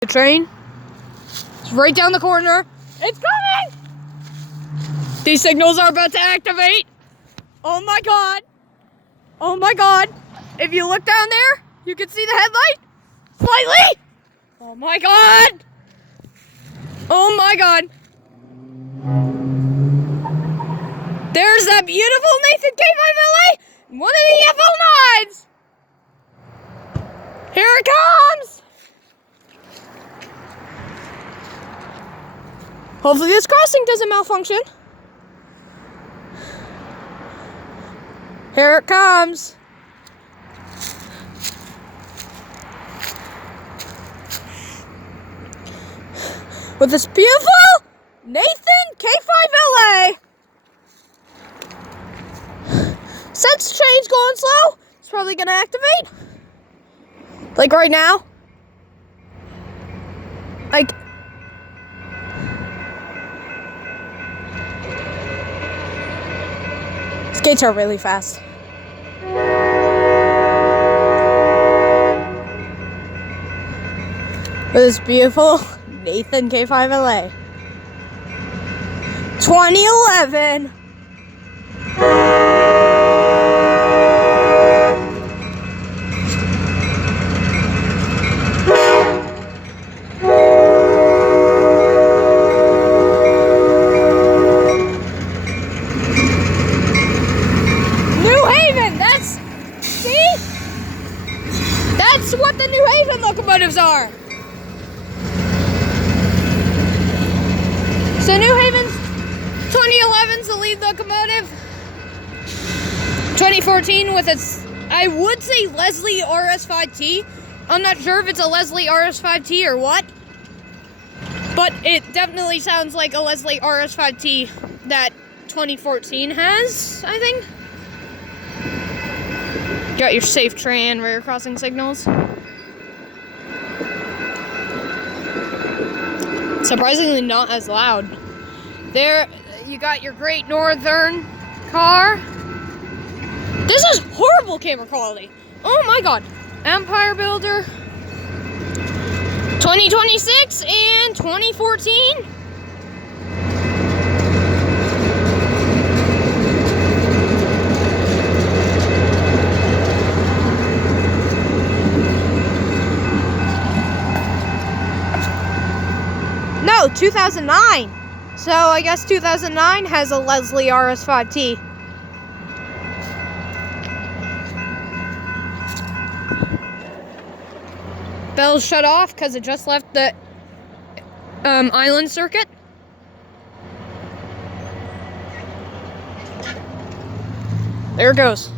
The train. It's right down the corner. It's coming! These signals are about to activate. Oh my god. Oh my god. If you look down there, you can see the headlight. Slightly. Oh my god. Oh my god. There's that beautiful Nathan K5LA. One of the FL9s. Here it comes. Hopefully this crossing doesn't malfunction. Here it comes. With this beautiful Nathan K5LA. Since the train's going slow, it's probably gonna activate. Like right now. Like. Skates are really fast. With this beautiful Nathan K5LA. 2011. That's what the New Haven locomotives are. So New Haven's 2011's the lead locomotive. 2014 with its, I would say Leslie RS5T. I'm not sure if it's a Leslie RS5T or what. But it definitely sounds like a Leslie RS5T that 2014 has, I think. Got your safe train rear crossing signals. Surprisingly not as loud. There, you got your Great Northern car. This is horrible camera quality. Oh my god. Empire Builder. 2026 and 2014. No, 2009. So I guess 2009 has a Leslie RS5T. Bell's shut off because it just left the island circuit. There it goes.